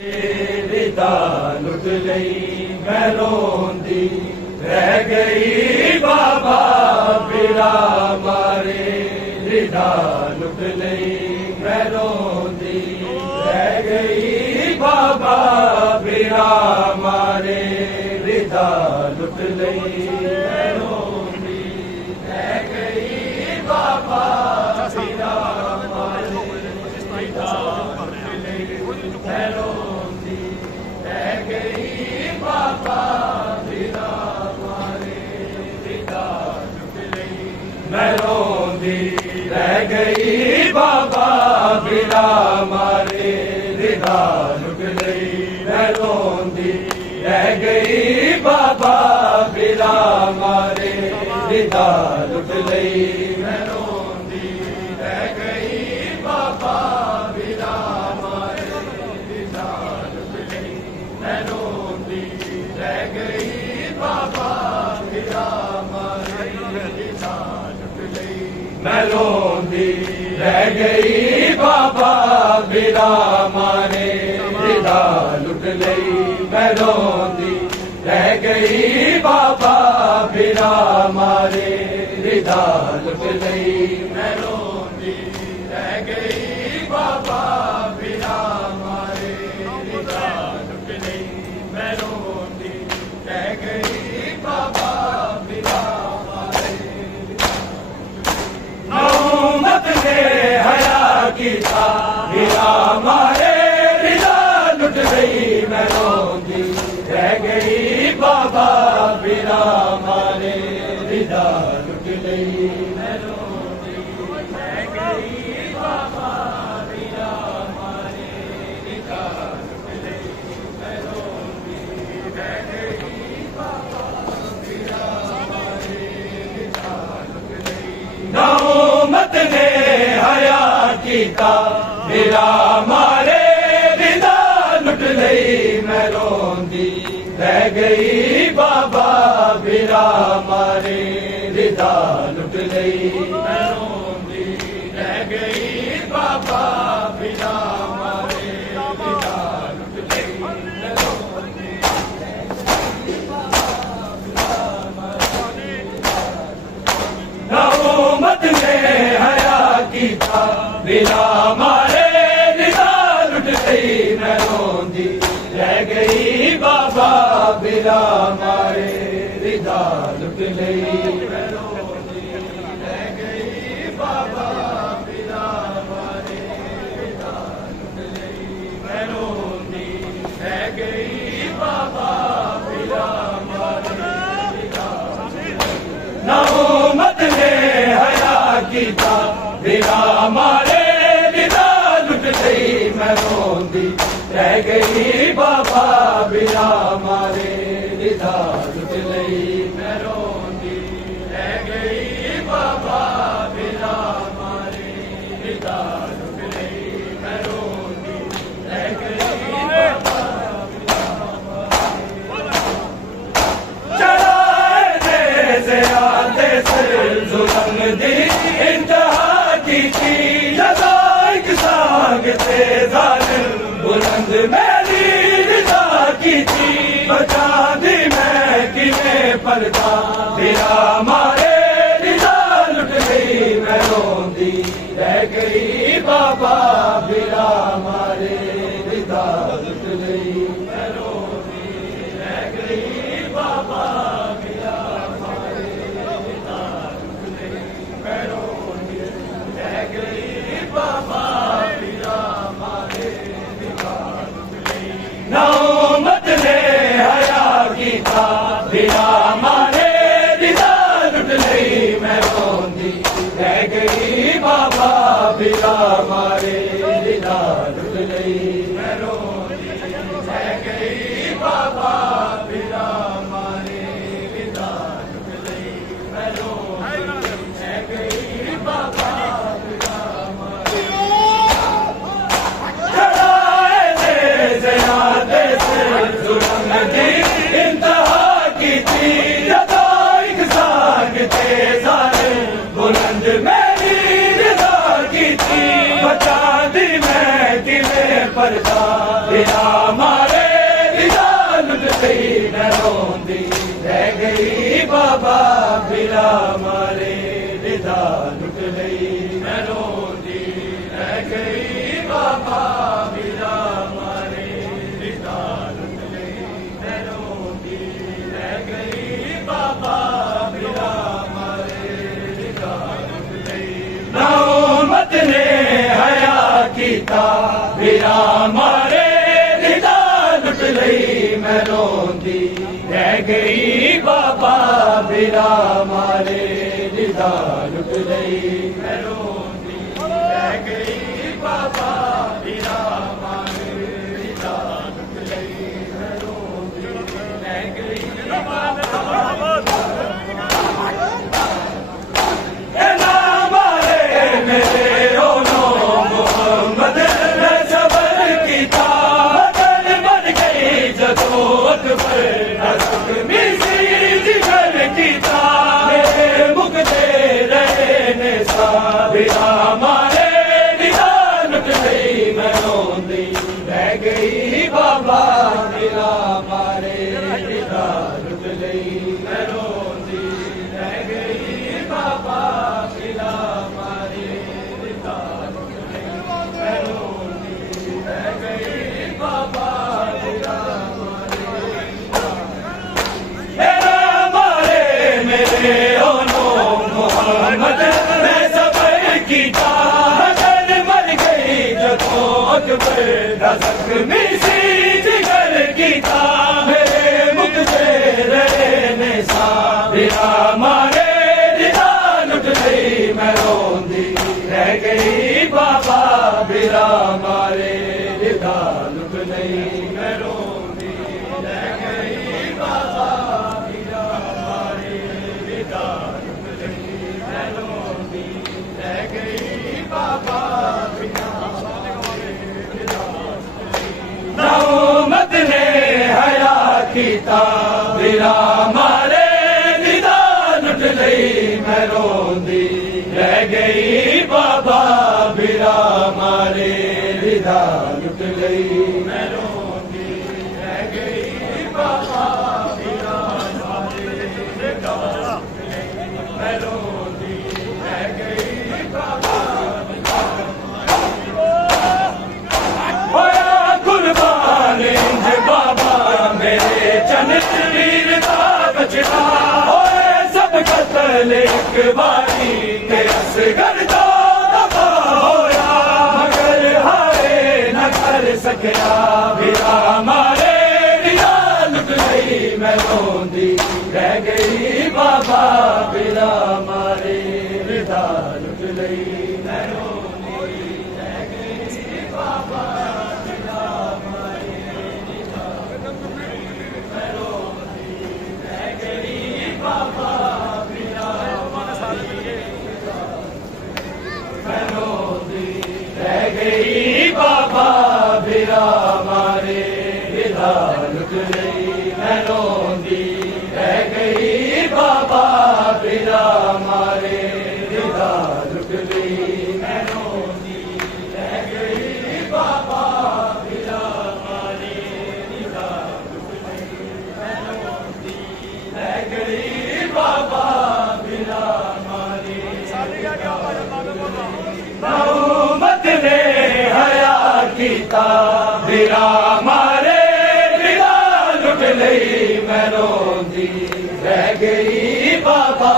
रिदा लुट लई मैं रोंदी रह गई बाबा बिरा मारे। रिदा लुट लई मैं रोंदी रह गई बाबा बिरा मारे। रिदा लुट लई मैं रोंदी रह गई बाबा बिरा मारे। रिदा लुट लई मैं रोंदी रह गई बाबा बिरा मारे। रिदा लुट लई मैं रोंदी रह गई बाबा बिरा मारे। रिदा लुट लई मैं रोंदी रह गई बाबा बिरा मारे। रिदा लुट लई मैं रोंदी रह गई बाबा बिरा मारे। रिदा लुट लई मैं रोंदी रह गई बाबा बिरा मारे। रिदा लुट लई मैं रोंदी रह गई बाबा बिरा मारे। रिदा लुट लई मैं रोंदी रह गई बाबा बिरा मारे। रिदा लुट लई मैं रोंदी रह गई बाबा बिरा मारे। रिदा लुट लई मैं रोंदी रह गई बाबा बिरा मारे। नौमत ने हया कीता बिरा मारे। रिदा लुट गई मैं रोंदी रह गई बाबा बिरा मारे। रिदा लुट गई मैं रोंदी रह गई बाबा बिरा मारे। रिदा लुट गई मैं रोंदी रह गई बाबा बिरा मारे। रिदा लुट गई नौमत ने हया कीता बिरा मारे। रिदा लुट लई मैं रोंदी रह गई बाबा बिरा मारे। रिदा लुट लई मैं रोंदी रह गई बाबा बिरा मारे। रिदा लुट लई मैं रोंदी नौमत ने हया कीता बिरा मारे। रिदा लुट गई मैं रोंदी रह गई बाबा बिरा मारे। रिदा लुट लई मैं रोंदी रह गई बाबा बिरा मारे। रिदा लुट लई मैं रोंदी रह गई बाबा बिरा मारे। नौमत ने हया कीता बिरा मारे। रिदा लुट गई मैं रोंदी रह गई बाबा बिरा मारे। रिदा लुट लई मैं रोंदी रह गई बाबा बिरा मारे। रिदा लुट लई मैं रोंदी रह गई बाबा बिरा मारे। चढ़ाए से आते सिर जुल्म दी इंतहा की थी। लदाइक सांग से जालिम बुलंद मेरी रिदा की थी। बचा दी मैं किमें पलता बिरा मारे। रिदा लुट गई मैं रोंदी रह गई बाबा बिरा मारे। रिदा लुट गई मैं रोंदी रह गई बाबा बिरा मारे। रिदा लुट गई मैं रोंदी रह गई बाबा बिरा मारे। नौमत ने हया कीता बिरा मारे। रिदा लुट लई मैं रोंदी रह गई बाबा बिरा मारे। रिदा लुट लई मैं रोंदी रह गई मारे दिदा लुट गई मैं रोंदी रह गई बाबा बिला मारे दिदा लुट गई मैं रोंदी रह गई बाबा बिला मारे दिदा लुट गई मैं रोंदी रह गई बाबा बिला मारे दिदा लुट गई ना उम्मत ने हया कीता बिला मारे दिदा लुट गई मैं रोंदी रह गई बाबा बिला मारे दिदा लुट गई मैं रोंदी रह गई बाबा बिला मारे दिदा लुट गई मैं रोंदी रह गई बिला मारे दिदा लुट गई मैं रोंदी रह गई बाबा बिला मारे दिदा लुट गई मैं रोंदी रह गई बाबा बिला मारे दिदा लुट गई मैं रोंदी रह गई बाबा बिला मारे मेरे ओनो मोहम्मद जख्मी सी जिगर की था मेरे मुख से रहने सा बिला मारे दिदा लुट गई मैं रोंदी रह गई बाबा बिला मारे दिदा लुट गई मैं रोंदी रह गई बाबा बिला मारे दिदा लुट गई मैं रोंदी रह गई बाबा उम्मत ने हया कीता बिला मारे दिदा लुट गई मैं रोंदी रह गई बाबा बिला मारे दिदा लुट गई मैं रोंदी रह गई बाबा बिला मारे दिदा लुट गई मैं रोंदी रह गई बाबा वीर का बचड़ा होए सब कत्ल एक बारी के असगर तो दफा होया मगर हारे न कर सकिया बिला मारे दिदा लुट गई मैं रोंदी रह गई बाबा बिला मारे दिदा लुट गई मैं रोंदी रह गई बाबा बाबा बिला मारे दिदा लुट गई मैं रोंदी रह गई बाबा बिला मारे दिदा लुट गई मैं रोंदी रह गई बाबा बिला मारे दिदा लुट गई मैं रोंदी रह गई बाबा बिला मारे उम्मत ने हया कीता बिला मारे दिदा लुट गई मैं रोंदी रह गई बाबा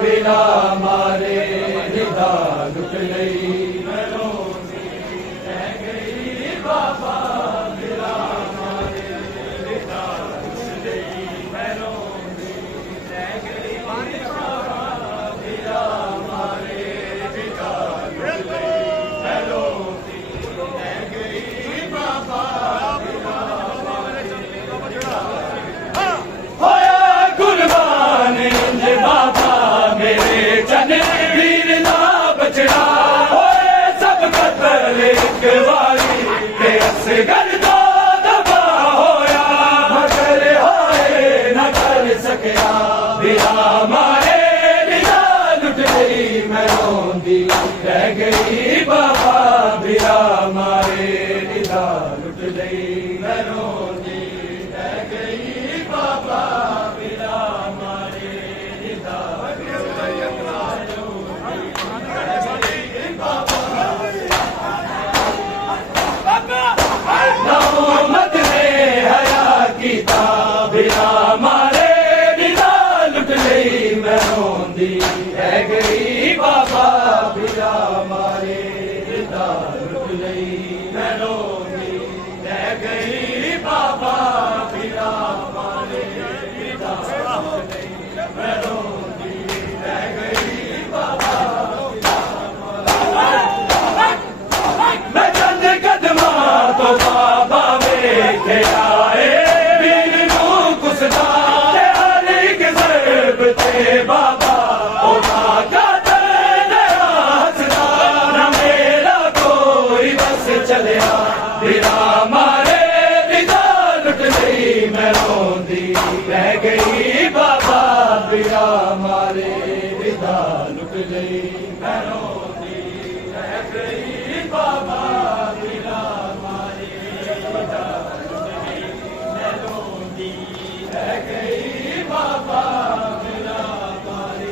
बिला गई बाबा बिरा मारे रिदा लुट गई मैं रोंदी रह गई बाबा बिरा मारे रिदा लुट गई मैं रोंदी रह गई बाबा बिरा मारे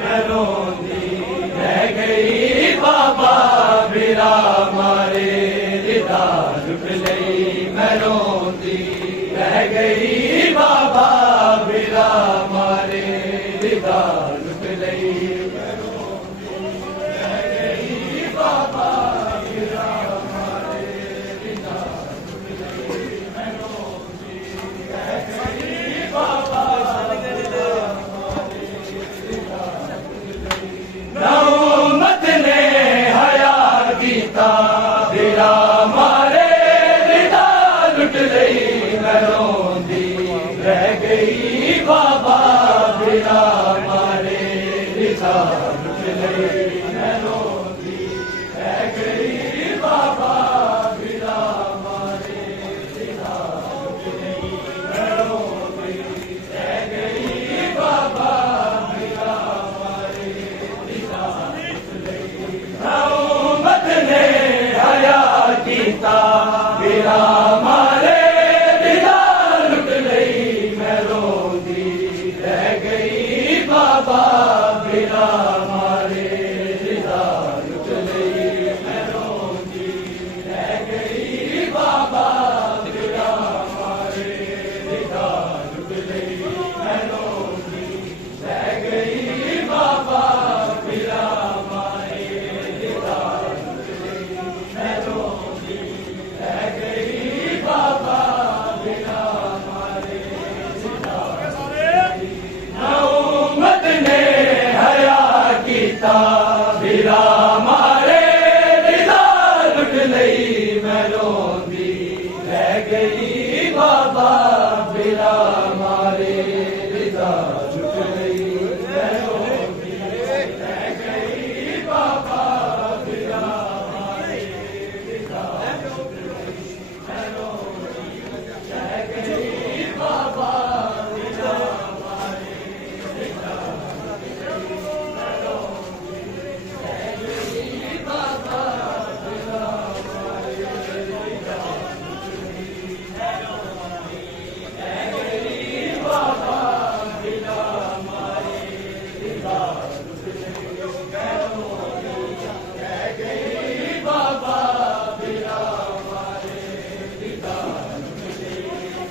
मैं रोंदी रह गई बाबा बिरा मारे रिदा लुट गई मैं रोंदी रह गई बाबा बिरा मारे रिदा लुट गई मैं रोंदी रह गई बाबा बिरा मारे रिदा लुट गई मैं रोंदी रह गई बाबा बिरा मारे रिदा लुट गई ना उम्मत ने हया कीता बिरा मारे रिदा लुट गई मैं रोंदी रह गई बाबा बिरा मारे रिदा लुट गई मैं रोंदी रह गई बाबा बिरा मारे रिदा लुट गई मैं रोंदी रह गई बाबा बिरा मारे रिदा लुट गई ना उम्मत ने हया कीता बिरा मारे रिदा लुट गई मैं रोंदी रह गई बाबा बिरा मारे रिदा लुट गई मैं रोंदी रह गई बाबा बिरा मारे रिदा लुट गई मैं रोंदी रह गई बाबा बिरा मारे रिदा लुट गई मैं रोंदी रह गई बाबा बिरा मारे रिदा ना उम्मत ने हया कीता बिरा मारे रिदा लुट गई मैं रोंदी रह गई बाबा बिरा मारे रिदा लुट गई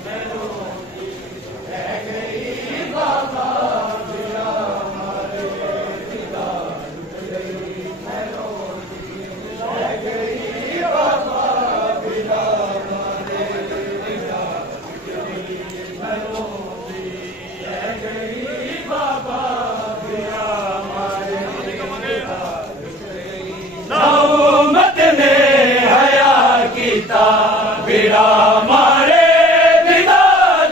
मैं रोंदी रह गई बाबा बिरा मारे रिदा लुट गई मैं रोंदी रह गई बाबा बिरा मारे रिदा लुट गई मैं रोंदी रह गई बाबा बिरा मारे रिदा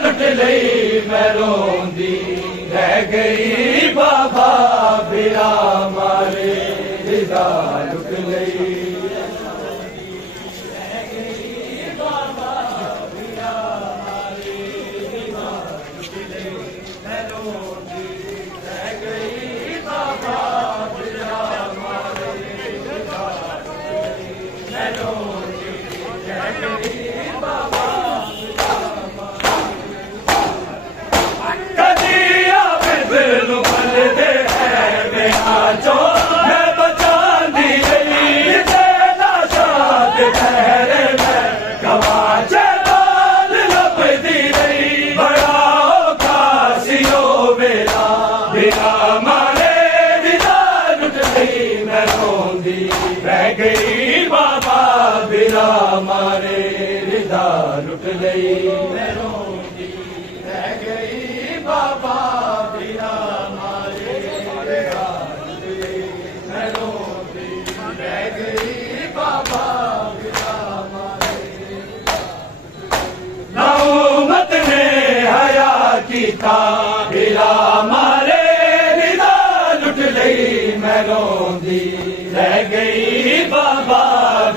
लुट गई मैं रोंदी रह गई बाबा बिरा मारे रिदा लुट गई मैं रोंदी रह गई बाबा बिरा मारे रिदा लुट गई मैं रोंदी रह गई बाबा बिरा मारे रिदा लुट गई मैं रोंदी रह गई बाबा बिरा मारे रिदा लुट गई मैं रोंदी रह गई बाबा बिरा मारे रिदा लुट गई ना उम्मत ने हया कीता बिरा मारे रिदा लुट गई मैं रोंदी रह गई बाबा बिरा मारे रिदा लुट गई रह गई बाबा बिरा मारे रिदा लुट गई मैं रोंदी रह गई बाबा बिरा मारे रिदा लुट गई मैं रोंदी रह गई बाबा बिरा मारे ना उम्मत ने हया कीता बिरा मारे रिदा लुट गई मैं रोंदी रह गई बाबा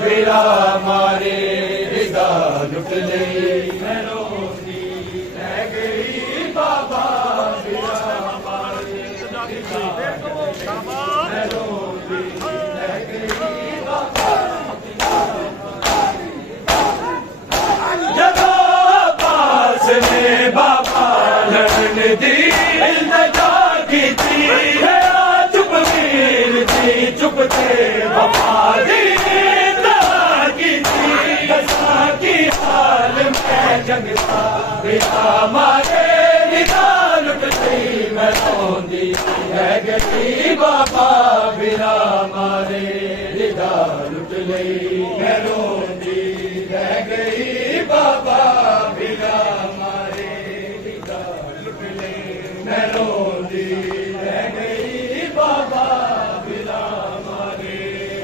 बिरा मारे रिदा लुट गई मैं रोंदी दी इल्तिजा की थी चुप मीर थी चुप थे वफा दी की थी दसा की हाल में जंग था बिना मारे निदा लुट गई मैं रोंदी रह गई बाबा बिना मारे निदा लुट गई मैं रोंदी रह गई बाबा बिना मारे निदा लुट गई मैं रोंदी रह गई बाबा बिना मारे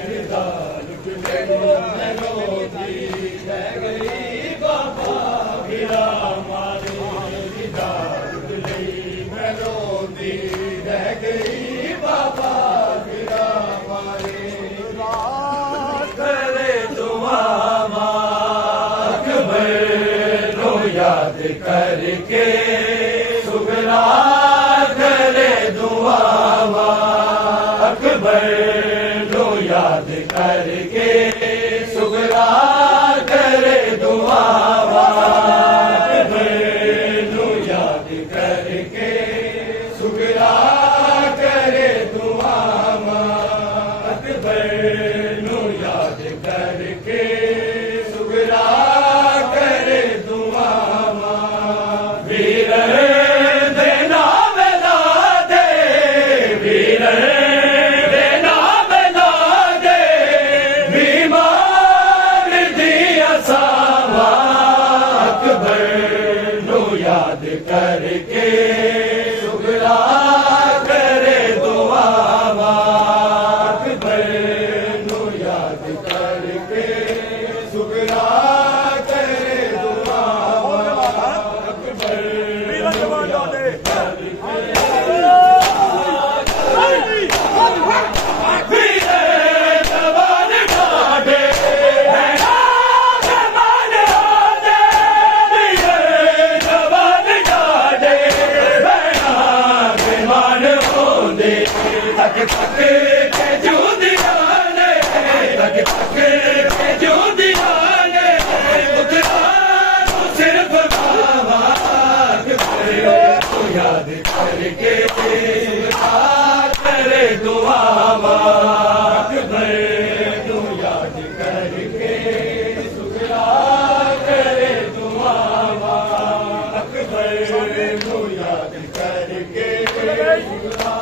निदा लुट गई मैं रोंदी रह गई बाबा बिना मारे निदा लुट गई मैं रोंदी रह गई बाबा बिना मारे करे दुआ याद करके सुगरा करे दुआ अकबर लो याद करके सुगरा करे दुआ अकबर लो याद करके सुगरा करे दुआ अकबर लो याद करके सुगरा करे दुआ वीर देना मिला दे वीर देना मिला दे बीमार दिया सावा अकबर लो याद करके सुगरा करे दुआ अकबर लो याद करके सुगरा करे दुआ अकबर तक तक के जो दीवाने तक तक के जो दीवाने उतरा तो सिर्फ बाबा तो याद करके करे दुआ अकबर तो याद करके सुगरा करे दुआ अकबर तो याद करके सुगरा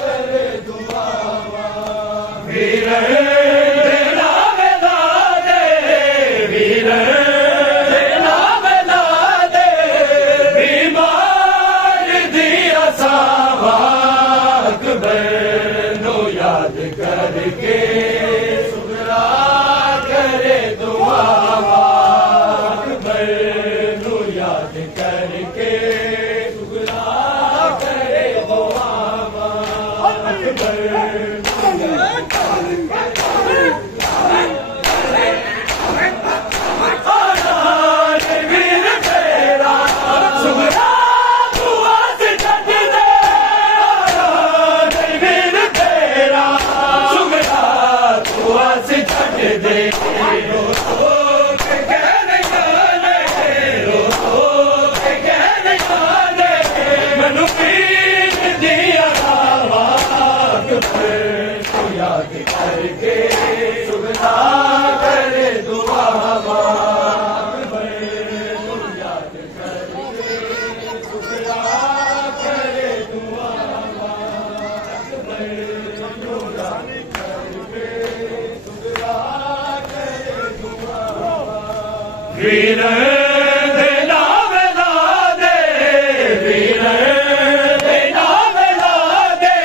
करे दुआ वीर देना मिला दे वीर देना मिला दे बीमार दिया सावा अकबर लो याद करके सुगरा करे दुआ अकबर लो याद करके सुगरा करे दुआ अकबर याद करके सुगरा करे दुआ अकबर याद करके सुगरा करे दुआ अकबर याद करके सुगरा करे दुआ वीर देना मिला दे वीर देना मिला दे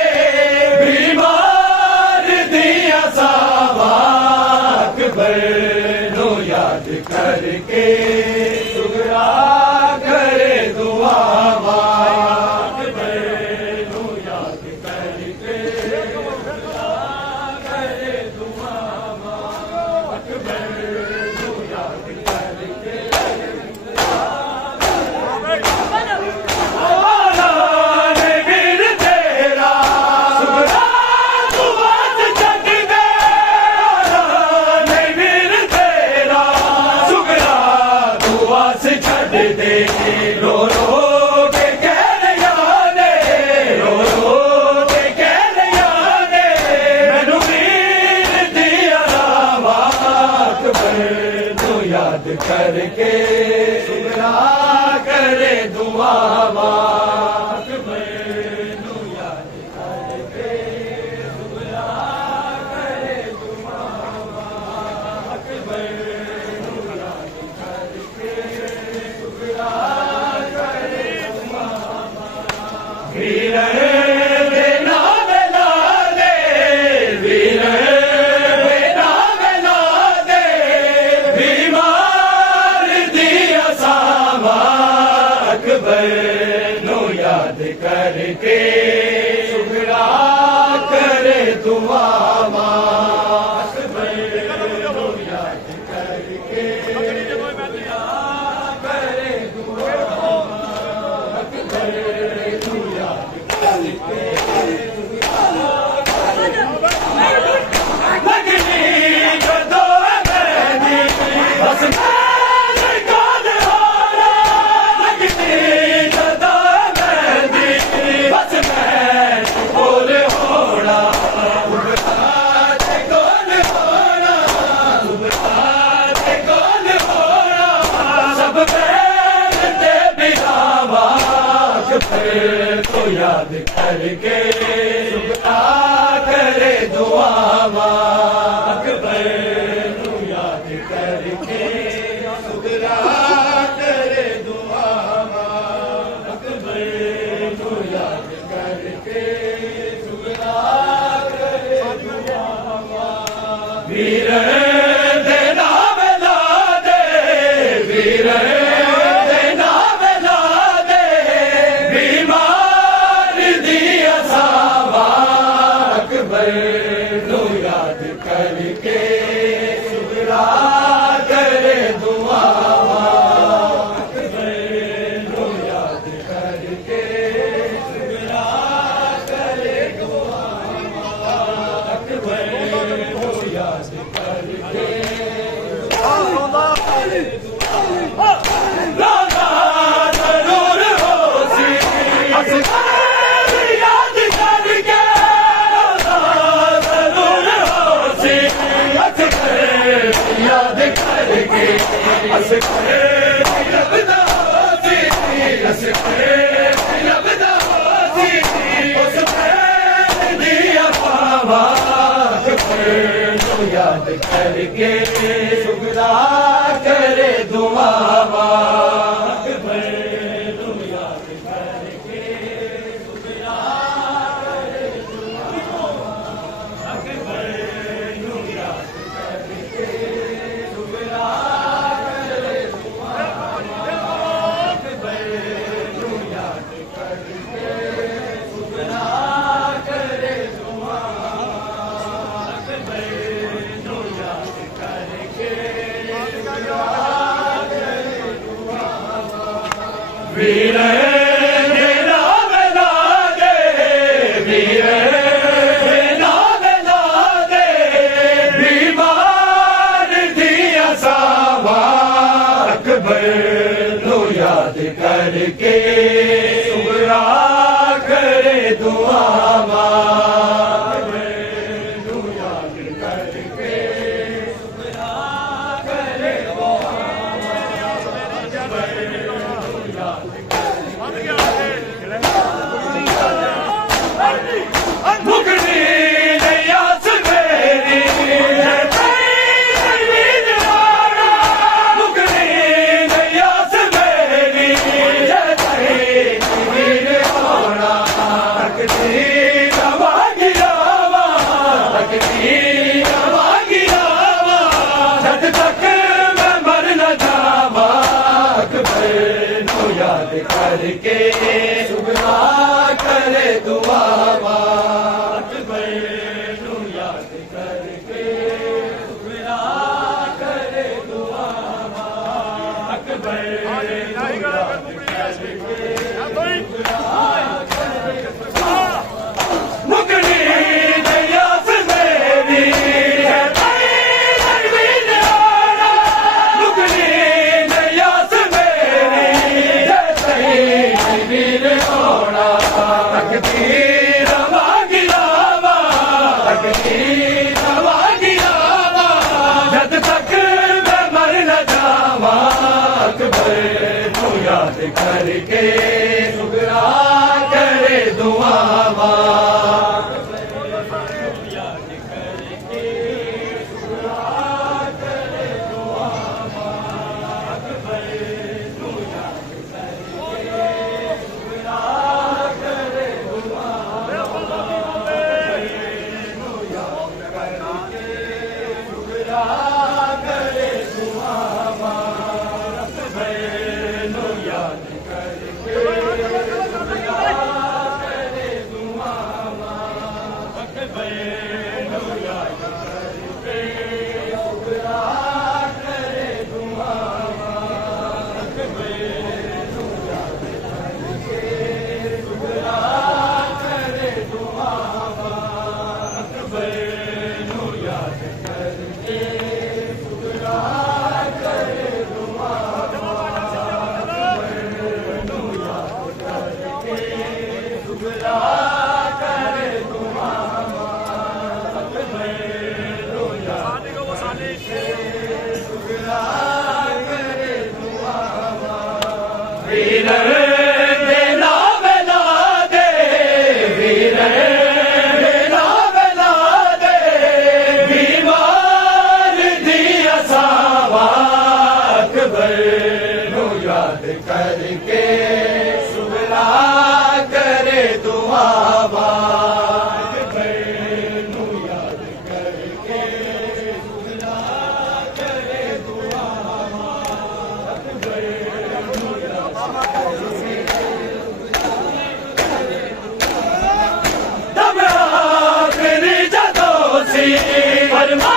बीमार दिया सावा अकबर लो याद करके सुगरा करे दुआ अकबर लो याद करके सुगरा करे दुआ अकबर लो याद करके रो रो के कह रही याद करके सुगरा करे दुआवा करके सुगरा करे दुआवा याद करके करे तो याद करके सुगरा करे दुआवा अकबर याद करके सुगरा करे दुआवा अकबर याद करके सुगरा करे दुआवा वीर दे नाम ला दे वीर याद करके सुगरा करे दुआवा याद करके सुगरा करे दुआवा याद करके राजा जरूर होसी याद करके याद करके हंस के लबदा होती हंस के लबदा होती उस पे दिया पावा याद करके सुगरा करे दुआवा याद करके सुगरा करे वीर नाम ला दे वीर नाम ला दे बीमार दिया सावा अकबर याद करके सुगरा करे दुआवा याद करके सुगरा करे मुगनी नैया सवेरी मुगनी नैया सवेरी जद तक मैं मर न जावा याद करके सुगरा करे दुआवा याद करके सुगरा करे दुआवा मुगनी नैया सवेरी मुगनी नैया सवेरी तकदीर मांगियावा जद तक मैं मर न जा अकबर तू याद करके सुगरा करे दुआवा करके सुगरा करे दुआवा याद करके सुगरा करे दुआवा तब आखिरी जदों से फरमा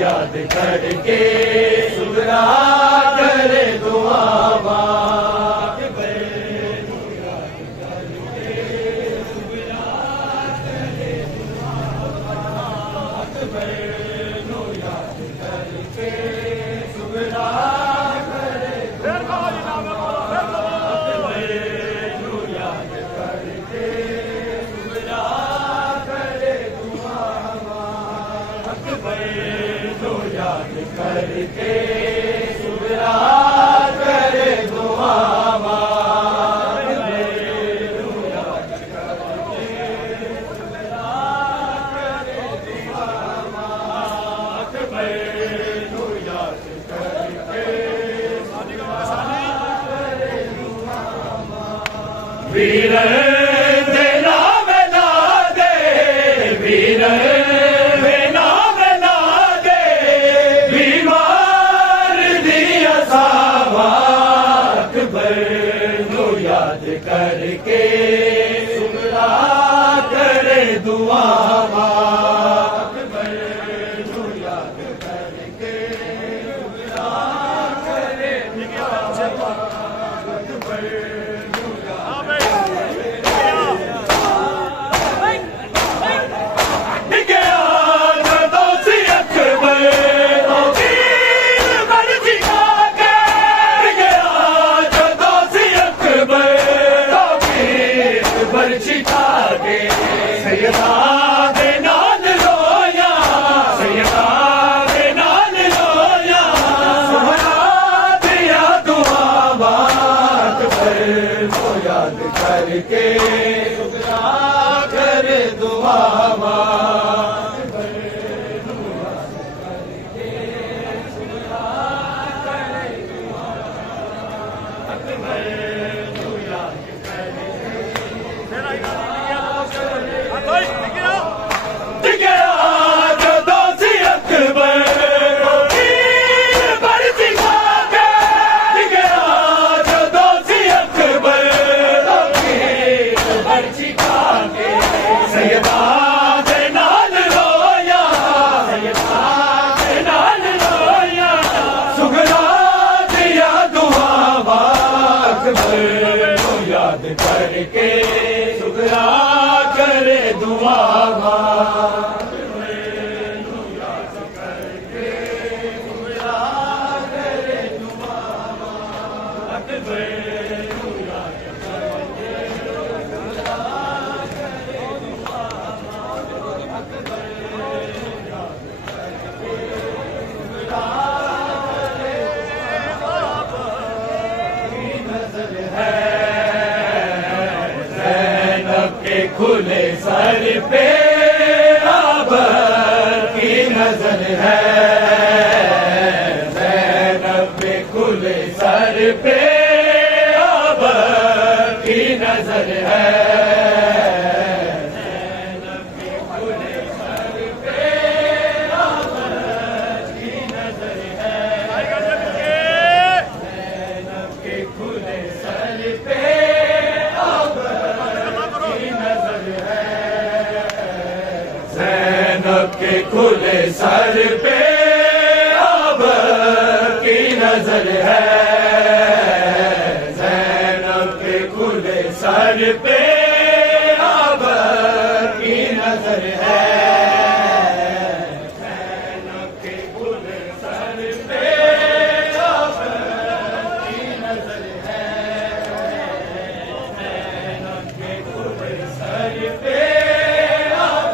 याद करके सुगरा करे दुआवा करके सुगरा करे दुआवा वीर तेरा बना दे वीर बीमार है, ज़ैनब के खुले सर पे अब की नजर है, ज़ैनब के खुले सर पे अब की नजर है, ज़ैनब के खुले सर पे अब की नजर है, ज़ैनब के खुले सर पे अब की नजर है, ज़ैनब के खुले सर पे अब की नजर है, ज़ैनब के खुले सर पे अब की नजर है, ज़ैनब के खुले सर पे अब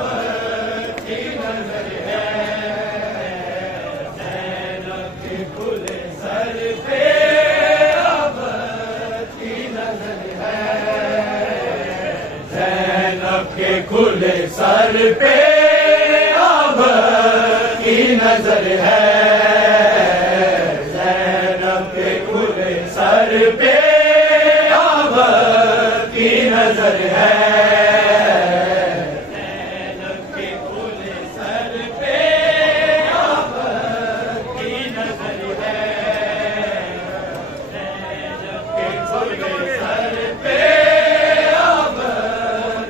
की नजर है, ज़ैनब के खुले सर पे अब की नजर है, ज़ैनब के खुले सर पे अब की नजर है, ज़ैनब के खुले सर पे अब की नजर है, ज़ैनब के खुले सर पे अब की नजर है, ज़ैनब के खुले सर पे अब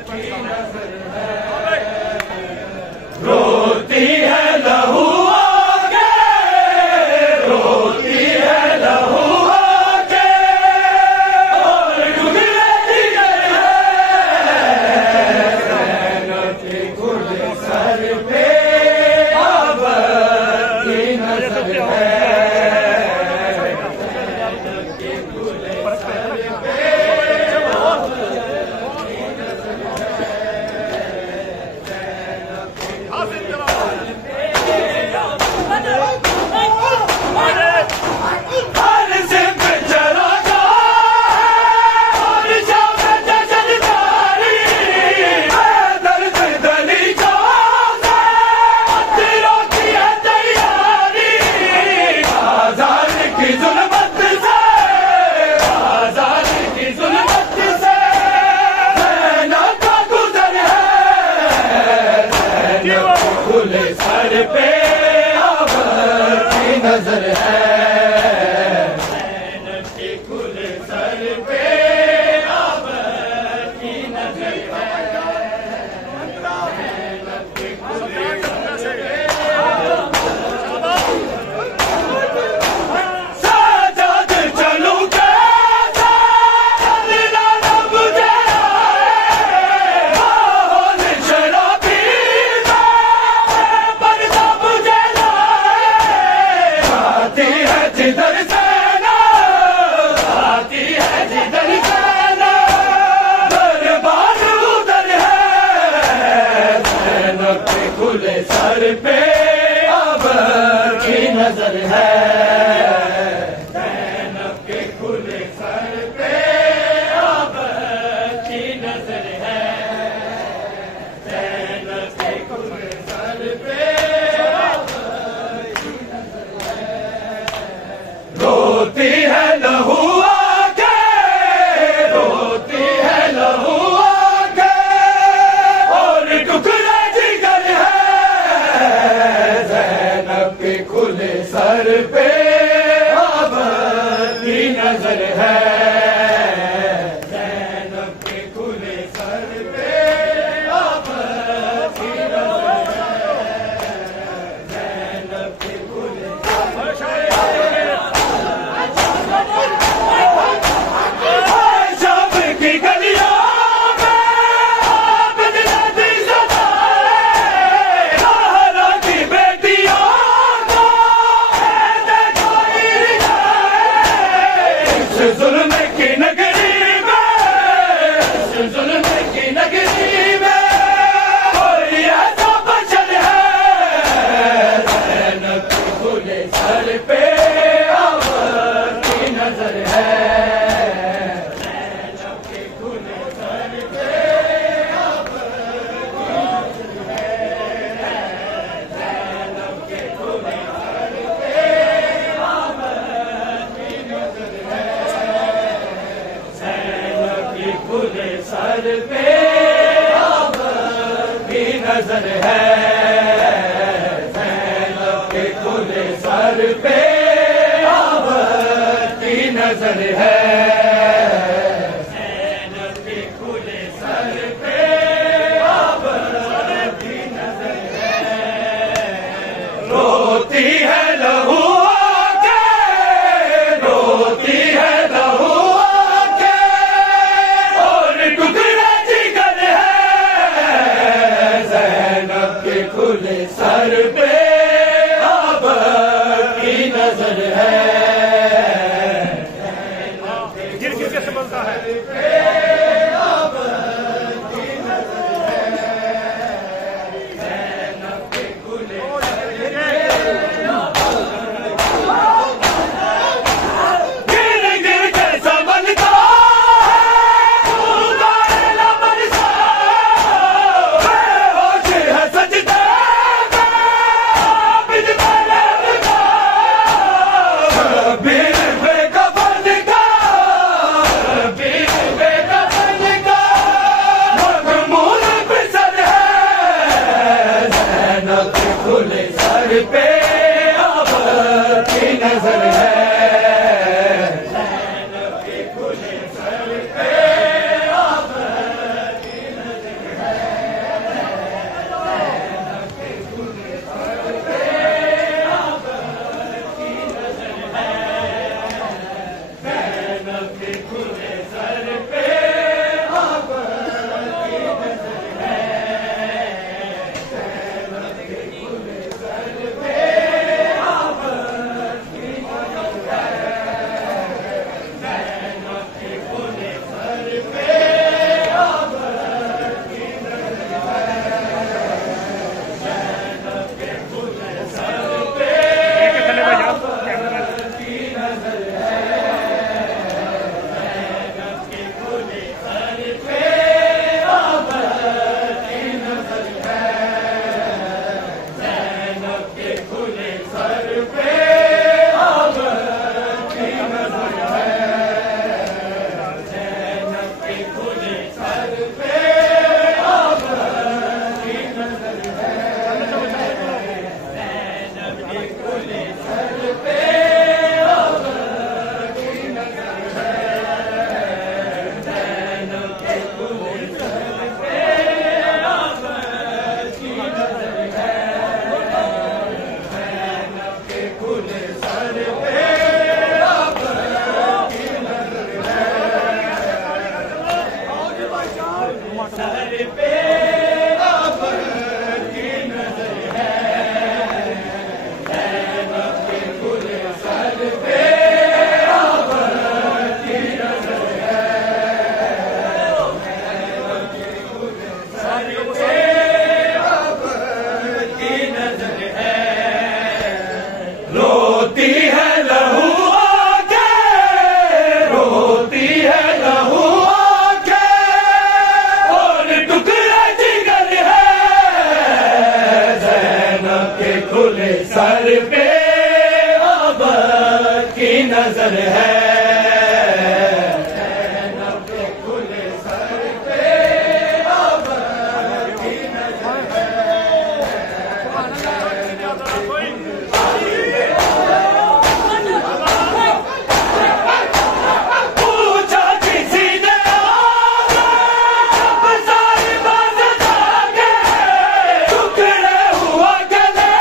की नजर है, रोती है लहू आके, रोती है लहू आके, और डूबे जिगर है, ज़ैनब के खुले सर पे अब की नजर है, ज़ैनब के खुले सर पे अब की नजर है, ज़ैनब के हर सिम चला जा और शाम जशन जारी, दर्द दली जाते अतरों की है तैयारी, आजाद की जुल्मत से, आजाद की जुल्मत से, ज़ैनब का गुजर है, ज़ैनब के खुले सर पे अब की नजर है, ज़ैनब के खुले सर पे अब की नजर है, ज़ैनब के खुले सर पे साजाद चलूं कैसे, अल्लाह न मुझे आए, माहौल शराबी में पर्दा मुझे लाए, आती है जिधर से ना, आती है जिधर से ना, बर्बाद उधर है, ज़ैनब के खुले सर पे अब की नजर है, ज़ैनब के खुले सर पे अब की नजर है, ज़ैनब के खुले सर पे अब की नजर है, रोती है लहू आके, रोती है लहू आके, और टुकड़े जिगर है, ज़ैनब के खुले सर पे अब की नजर है, ज़ैनब के खुले सर पे अब की नजर है, ज़ैनब के खुले शाम की गलियों में आप दिलाती सदाएं, ज़हरा की बेटियों को रोती है लहू आके, रोती है लहू आके, और टुकड़ा जिगर है ज़ैनब के खुले सर पे अब की नजर है। गिर किसके समझता है? खुले सर पे अब की नजर है, ज़ैनब के खुले सर पे अब की नजर है, ज़ैनब के खुले सर पे अब की नजर है, ज़ैनब के खुले सर पे अब की नजर है। सर पे अब की नजर है, ज़ैनब के खुले सर पे अब की नजर है, ज़ैनब के खुले सर पे अब की नजर है। रोती है लहू आके, रोती है लहू खुले सर पे अब की नजर है, ज़ैनब के खुले सर पे अब की नजर है। पूछा किसी ने जब सारी बात जाके, टुकड़े हुआ गले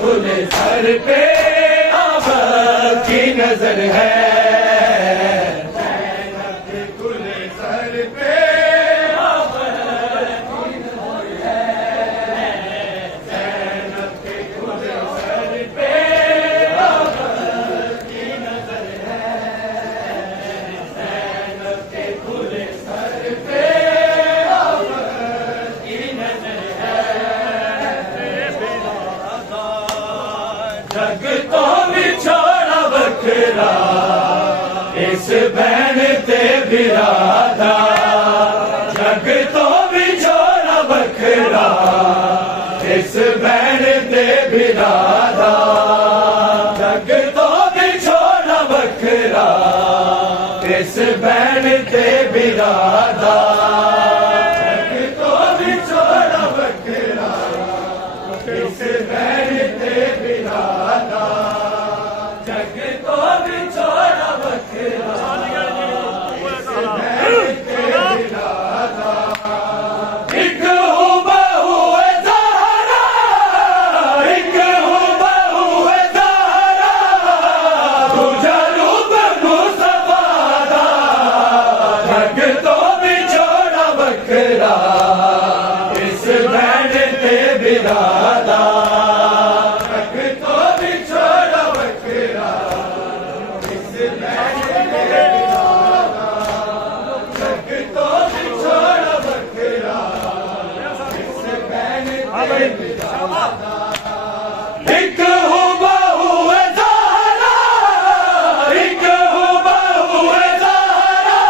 खुले सर पे अब की नजर है, ज़ैनब के खुले सर पे अब की नजर है, ज़ैनब के खुले सर पे अब की नजर है, ज़ैनब के खुले सर पे अब की नजर है। जग तो बिछोड़ा बखरा इस बहन ते बिरादा, जग तो बिछोड़ा बखरा इस बहन ते बिरादा, जग तो बिछोड़ा बखरा इस बहन ते बिरादा, जग तो बिछोड़ा बखरा इस बैन ते बिरादा जग तो बिछोड़ा बखरा एक हूँ बहू ज़हरा एक हूँ बहू ज़हरा तुझा रूप मुस्तफा दा जग तो बिछोड़ा बखरा इस बैन ते बिरादा जग तो बिछोड़ा बखरा इस बैन ते बिरादा जग तो बिछोड़ा बखरा इस बैन ते बिरादा एक हूँ बहू ज़हरा एक हूँ बहू ज़हरा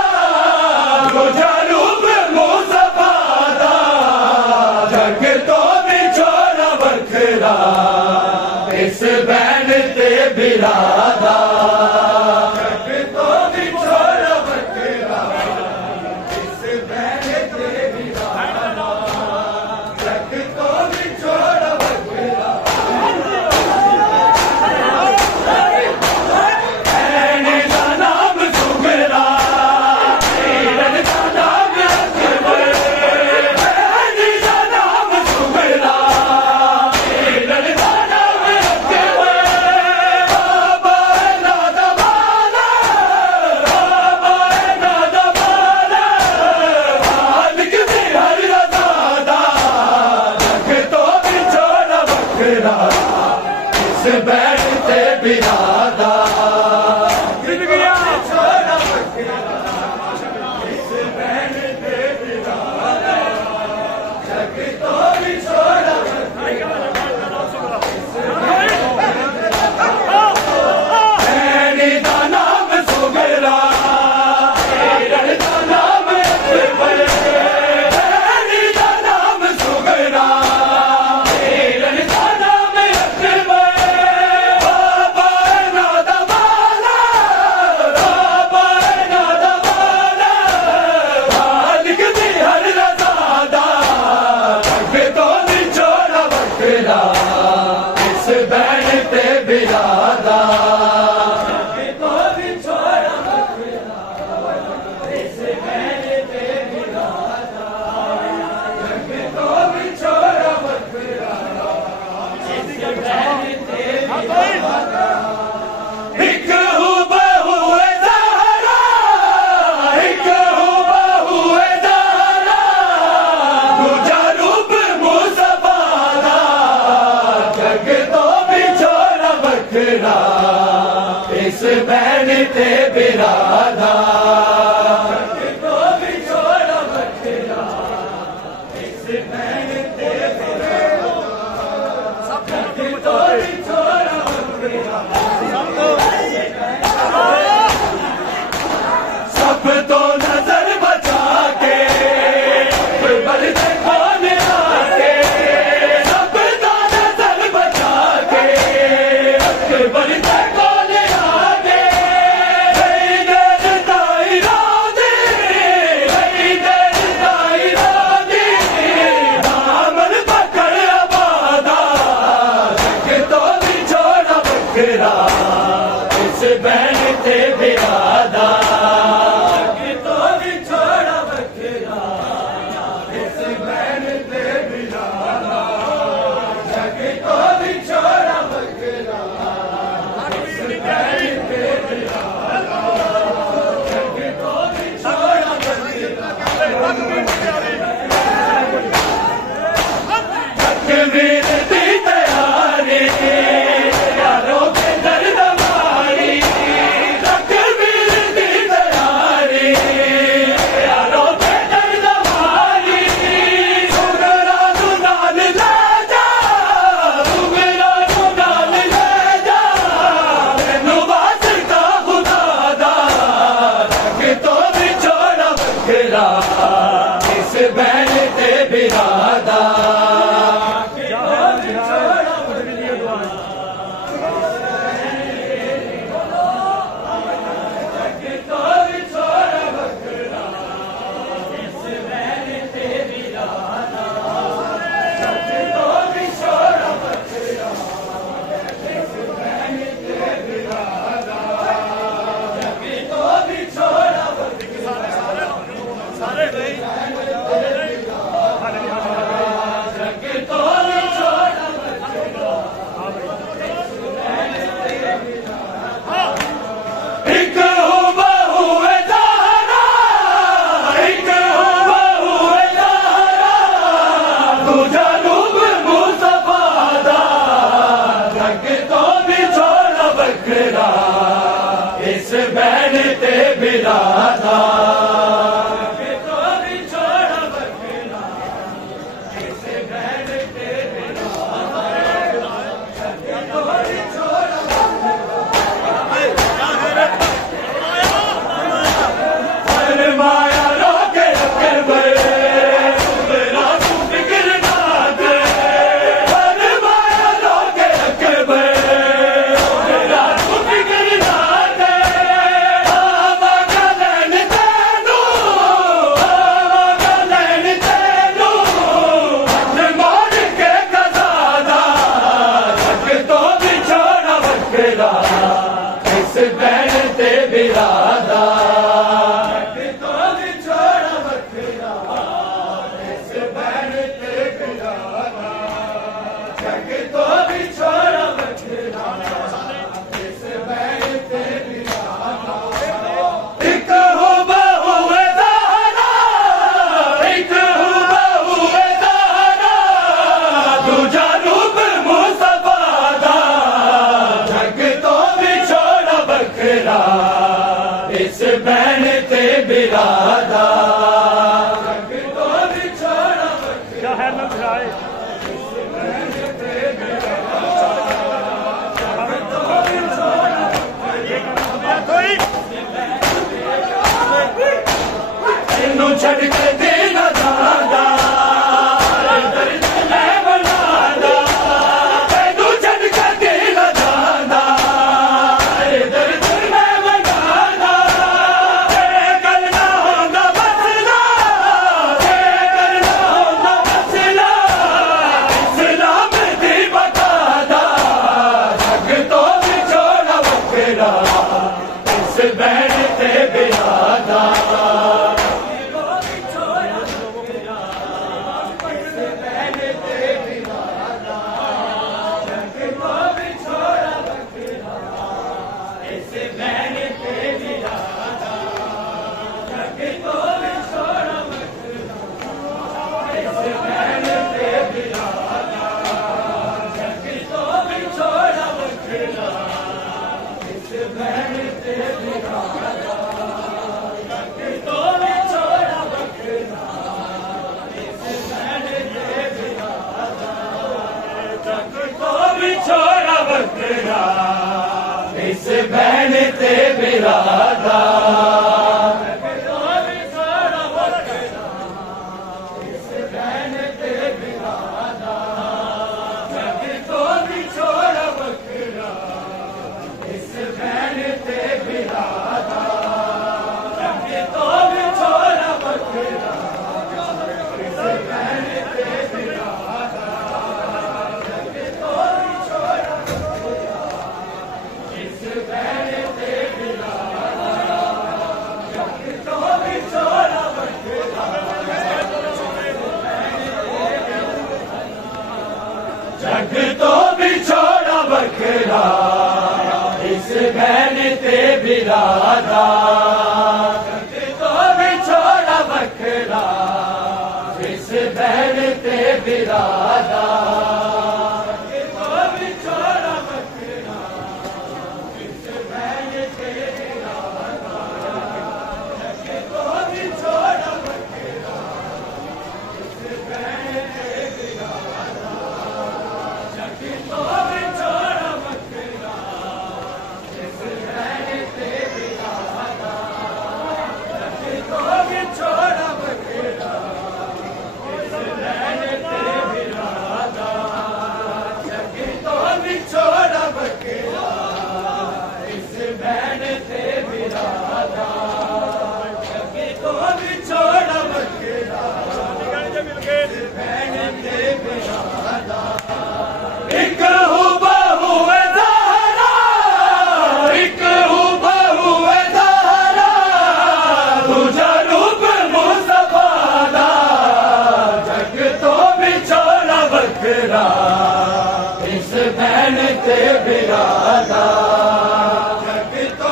तुझा रूप मुस्तफा दा जग तो बिछोड़ा बखरा इस बैन ते बिरादा जग तो बिछोड़ा बखरा इस बैन ते बिरादा जग तो बिछोड़ा बखरा बैन दा नाम सुगरा हिरन दा नाम अकबर बैन दा नाम सुगरा हिरन दा नाम अकबर बाबा ना दबाना बाबा ना दबाना मालिक दे हर रज़ादा जग तो बिछोड़ा बखरा इस बैन ते बिरादा मिल गया बिछोड़ा बखरा इस बैन ते बिरादा जग तो बिछोड़ा बखरा बैन दा नाम सुगरा हिरन दा नाम अकबर बैन दा नाम सुगरा हिरन दा नाम अकबर बाबा ना दबाना बाबा ना दबाना मालिक दे हर रज़ादा जग तो बिछोड़ा बखरा इस बैन ते बिरादा जग तो बिछोड़ा बखरा इस बैन ते बिरादा जग तो बिछोड़ा बखरा इस बैन ते बिरादा एक हूँ बहू ज़हरा एक हूँ बहू ज़हरा तुझा रूप मुस्तफा दा जग तो बिछोड़ा बखरा इस बैन ते बिरादा जग तो बिछोड़ा बखरा इस बैन ते बिरादा जग तो बिछोड़ा बखरा सब तो नजर बचा के अकबर से खाने आके सब तो नजर बचा के अकबर से खाने आके बखरा इस बहन ते बिरादा इस बहन ते बिरादा क्या है नजराए छड़ के देना दादा इस बहन ते बिरादा जग तो बिछोड़ा बखरा इस बहन ते बिरादा जग तो बिछोड़ा बखरा इस बहन ते बिरादा इस बहन ते बिरादा जग तो बिछोड़ा बखरा इस बहन ते बिरादा जग तो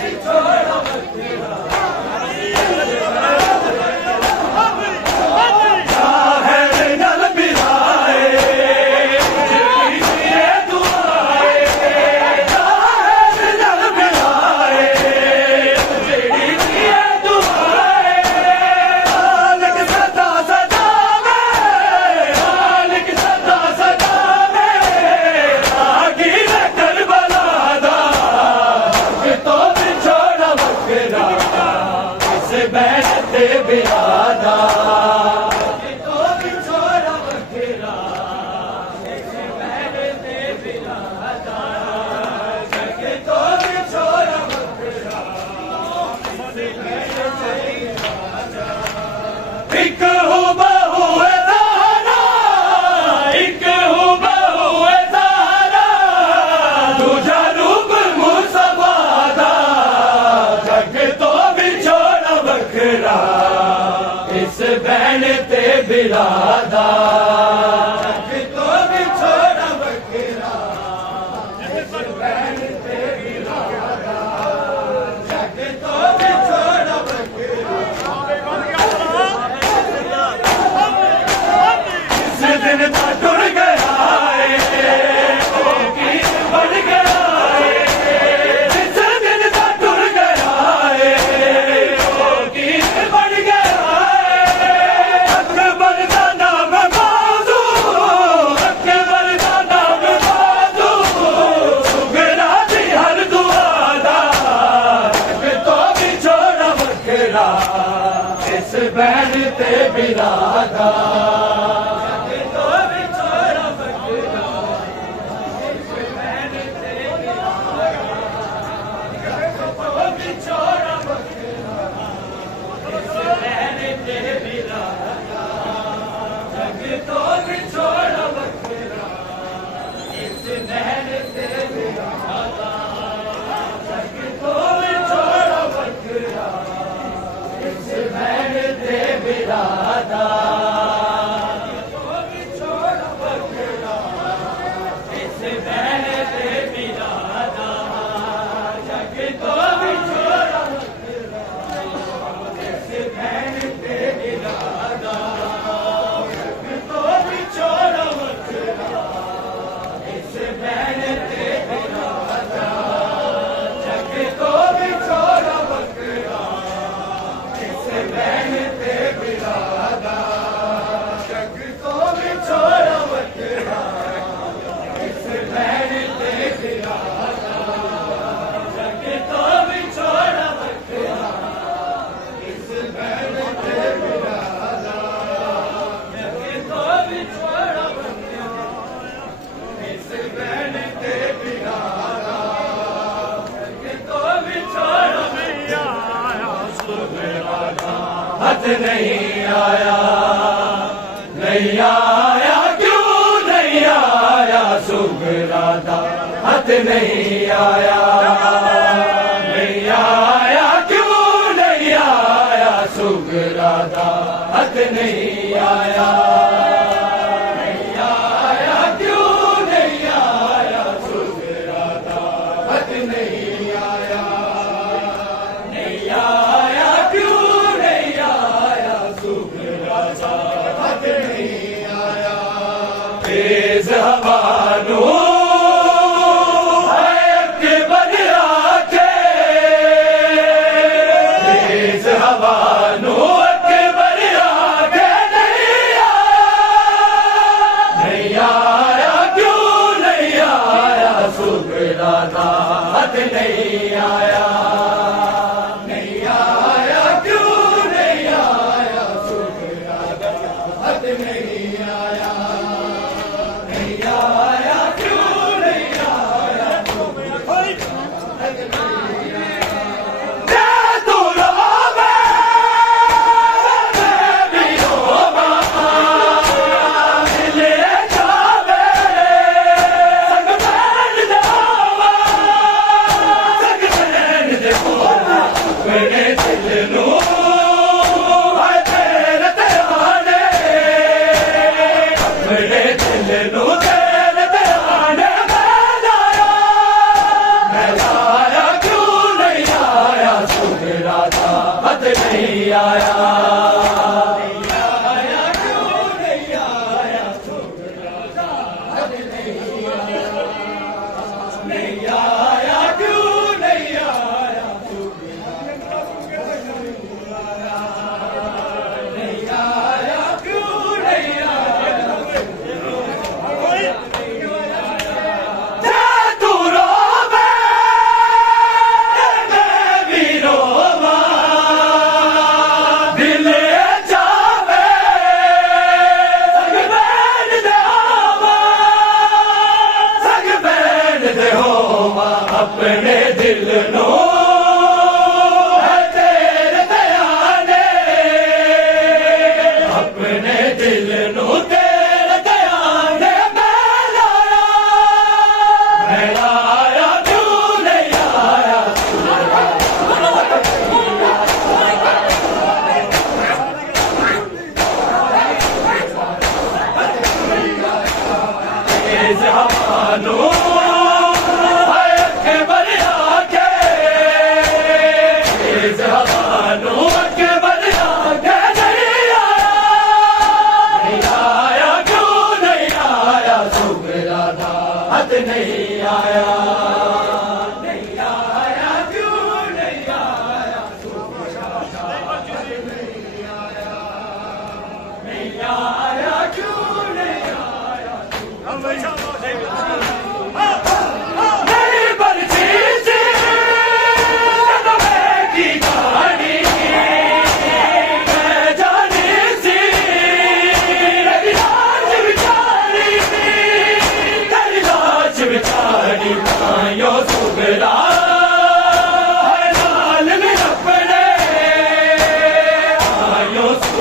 बिछोड़ा बखरा ते बिरादा एक हो बहु ज़हरा, एक हो बहु ज़हरा, दूजा रूप मुस्तफा दा, जग तो विछोड़ा वखरा, इस बहन ते बिरादा। जग तो विछोड़ा वखरा, इस बहन ते बिरादा, जग तो विछोड़ा वखरा। दिन ता टुर गया ओ की बढ़ गया जिस दिन ता टुर गया ओ की बढ़ गया अकबर दा नाम बाजू, अकबर दा नाम बाजू, सुगरा दी हर दुआ दा, तो भी छोड़ा वखरा, इस बहन ते बिरादा। हथ नहीं आया, नहीं आया, क्यों नहीं आया सुगरा दा, हथ नहीं आया, नहीं आया, क्यों नहीं आया सुगरा दा, हथ नहीं आया, नहीं आया, क्यों नहीं आया सुगरा दा, हथ नहीं आया, नहीं आया, क्यों नहीं आया सुगरा दा, हथ नहीं आया। तेज हवानो तेज हवानो अकबर आके नहीं आया,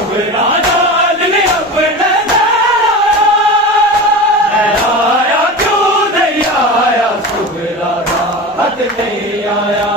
सुगरा दाल ने अपने आया क्यों नहीं आया सुगरा दाल नहीं आया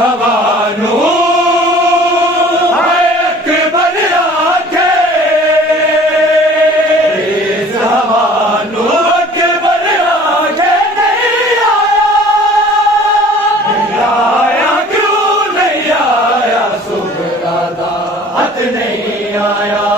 हवानू अकबर आखे हवानू अकबर आखे नहीं आया क्यों नहीं आया सुगरा दाल नहीं आया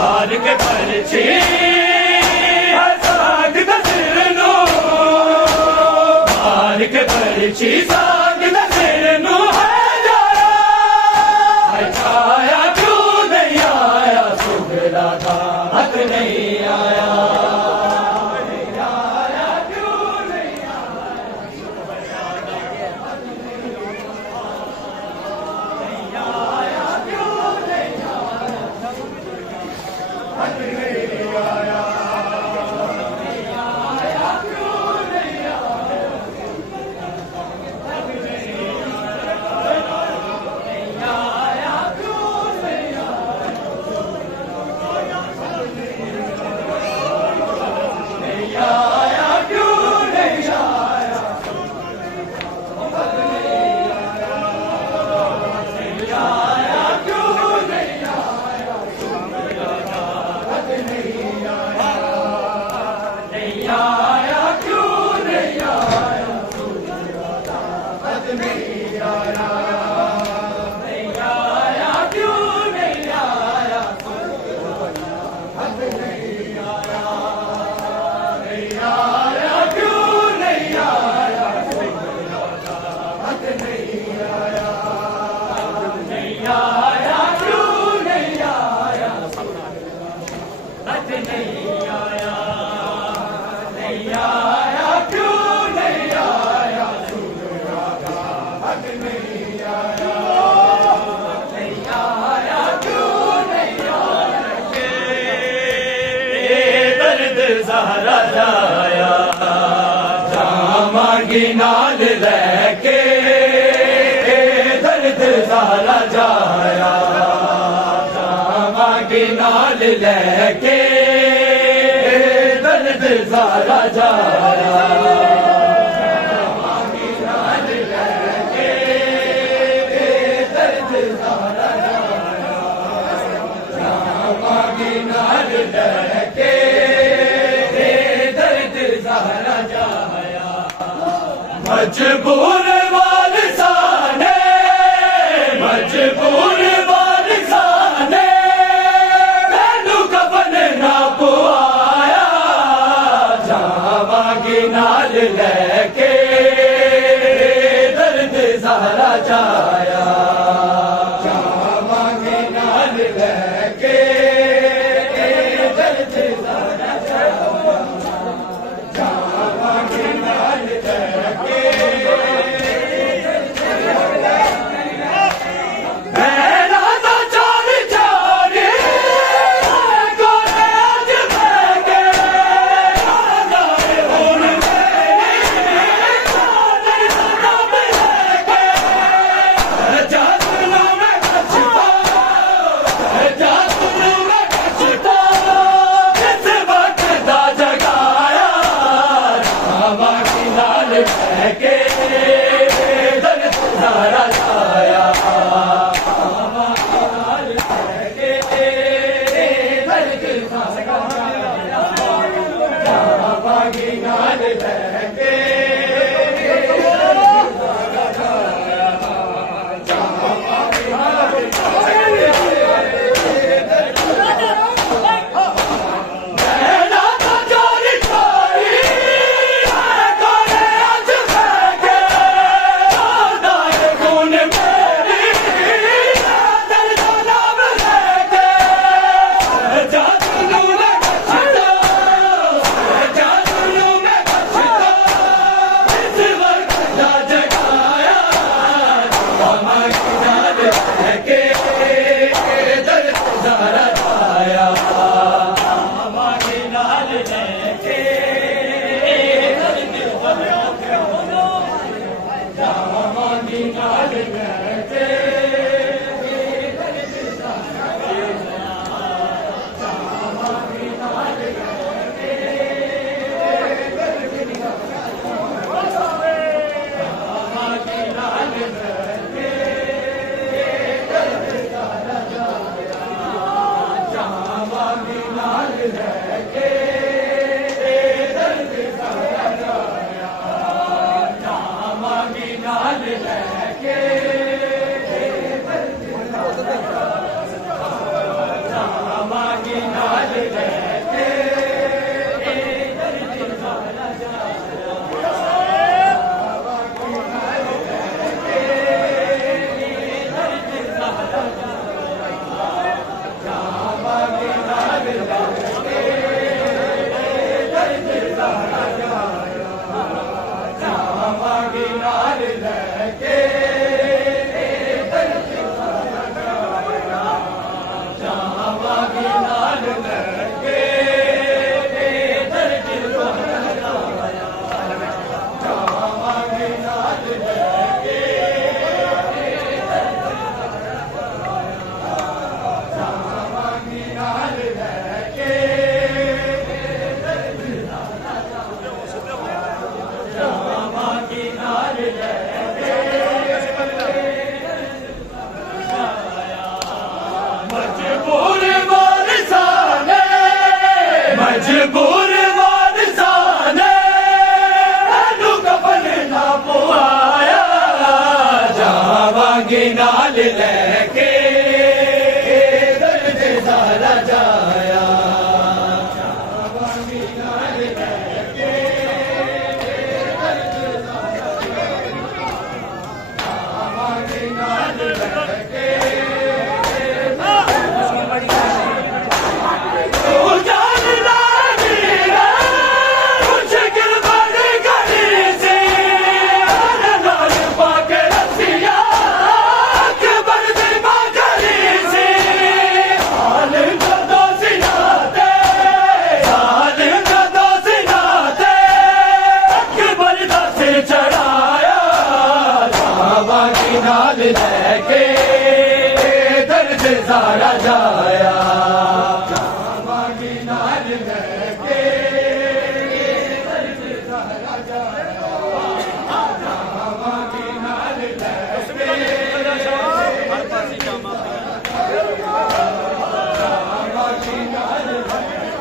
मार के परछी साग दसरनो मार के परछी साग दसरनो है जाया क्यों नहीं आया सुगरा दाल नहीं आया ज़हरा जाया जामांगी नाल लेके दर्द ज़हरा जाया जामांगी नाल लेके दर्द ज़हरा जाया लेके दर्द ज़हरा जाया मजबूर वालिसाने मजबूर वालिसाने मैनू कफन ना पुआया जावांगी नाल लेके दर्द ज़हरा जाया जावांगी नाल लेके दर्द ज़हरा जाया जावांगी नाल लेके मजबूर वालिसाने मैनू कफन ना पुआया जावांगी नाल लेके दर्द ज़हरा जाया जावांगी नाल लेके दर्द ज़हरा जावांगी नाल लेके नाल लेके दर्द ज़हरा जाया जावांगी नाल लेके दर्द ज़हरा जाया जावांगी नाल लेके जावांगी नाल लेके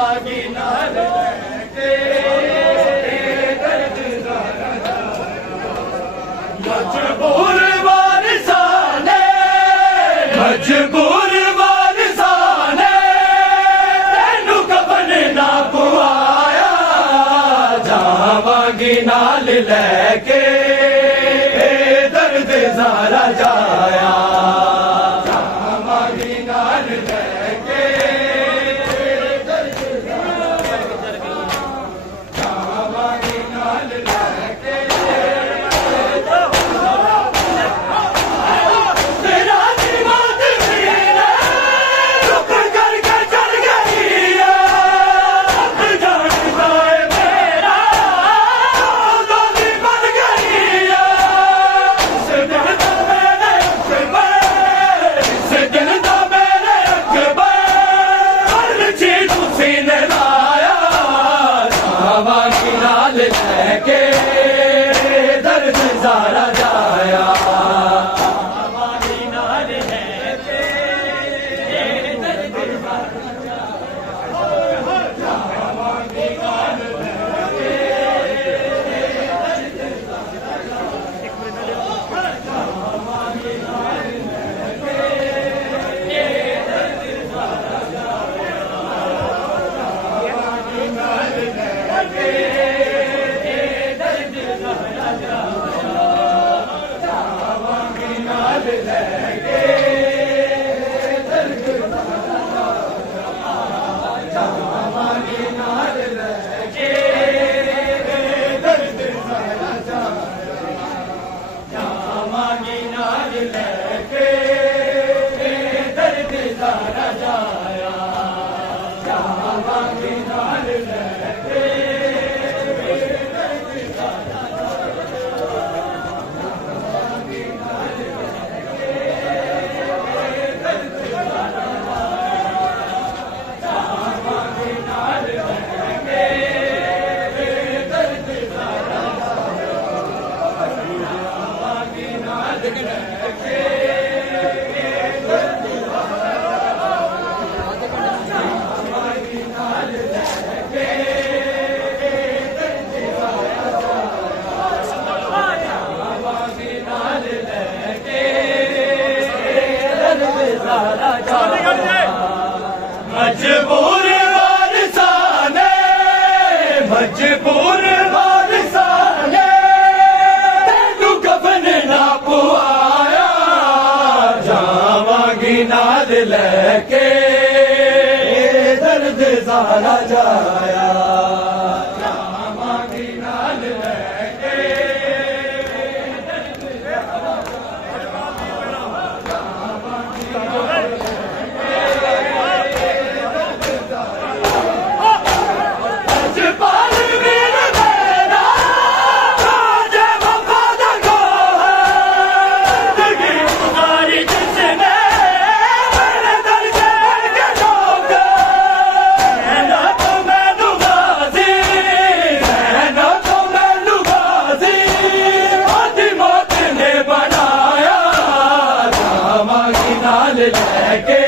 जावांगी नाल लेके दर्द ज़ारा जाया। मजबूर वारिसाने मजबूर वारिसाने तेनू कफन ना पुआया जावांगी नाल लेके दर्द ज़ारा जाया। जावांगी नाल लेके दर्द ज़ारा जावांगी नाल लेके तेरा दिमाग मेरा रुक करके चल गई है जानता है मेरा दोनी बन गई है। इस दिन तो मेरे अकबर हर चीज उसी ने लाया जावांगी नाल लेके दर्द ज़ारा जाया। जावांगी नाल लेके दर्द ज़ारा जावांगी नाल लेके जावांगी नाल मजबूर वारिसाने मजबूर वारिसाने तेनू कफन ना पुआया जावांगी नाल लेके दर्द ज़ारा जाया। जावांगी नाल लेके दर्द ज़ारा जपाल वीर मेरा राजा वफा दा जिंदगी गुजारी जिसने मेरे दर से के ठोकर रहना तो मैनू गाजी आधी मौत ने बनाया जावांगी नाल लेके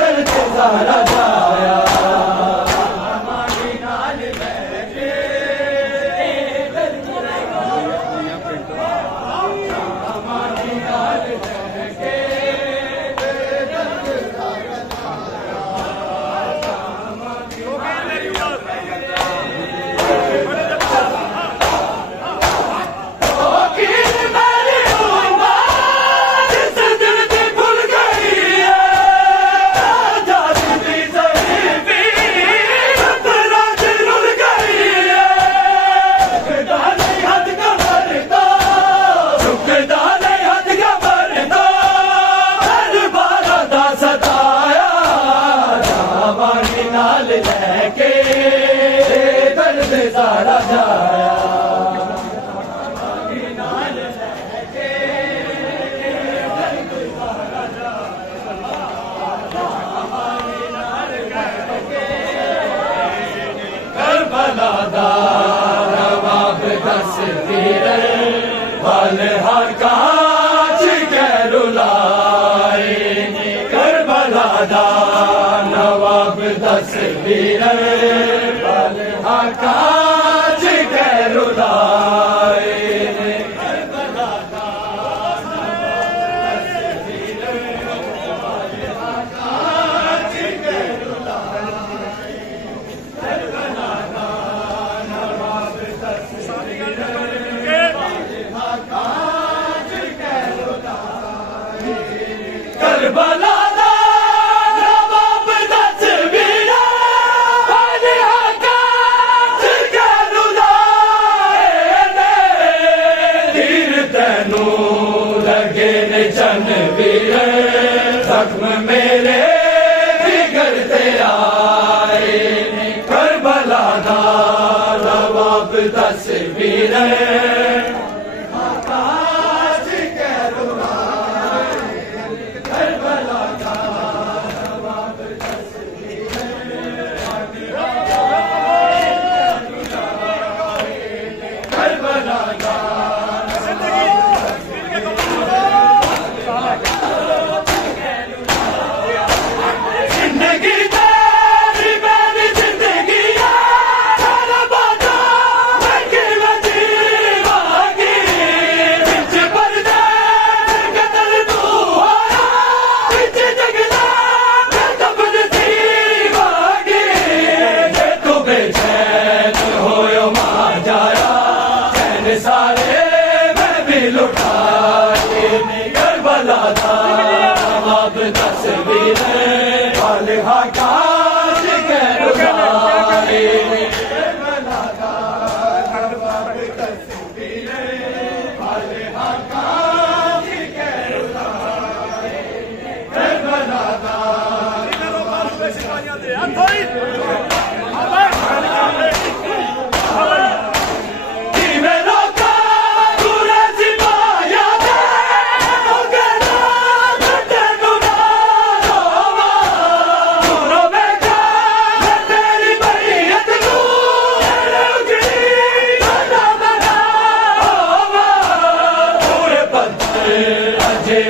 दर्द ज़ारा जाया। ज़ारा जाया। करबला दा नवाब दस्तगीर वाले हर कांच के रुलाए करबला दा नवाब नवाब तस्वीर वाले आकाश के रुलाए करबला दा नवाब तस्वीर वाले आकाश के रुलाए तीर तैनू लगे ने चनवीर जख्म मेरे जिगर ते आए करबला दा नवाब तस्वीर सारे मैं भी लुटाए करबला दा नवाब तस्वीर वाले आकाश के रुलाए करबला दा नवाब तस्वीर वाले आकाश के रुलाए करबला दा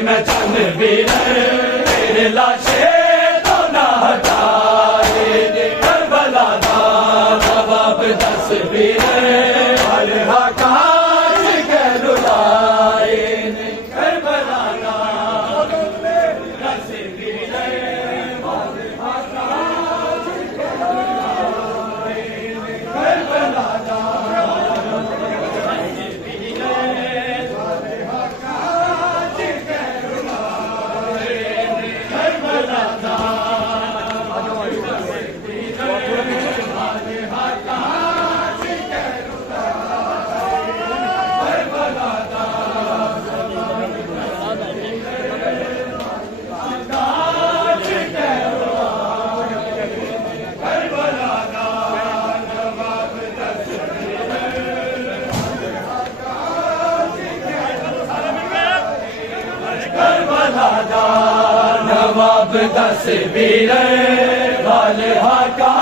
मैं चनवीर तेरे लाशे तो ना हटाए करबला दा नवाब तस्वीर वाले आकाश के रुलाए करबला दा तस्वीर वाले आकाश के रुलाए करबला दा नवाब तस्वीर वाले आकाश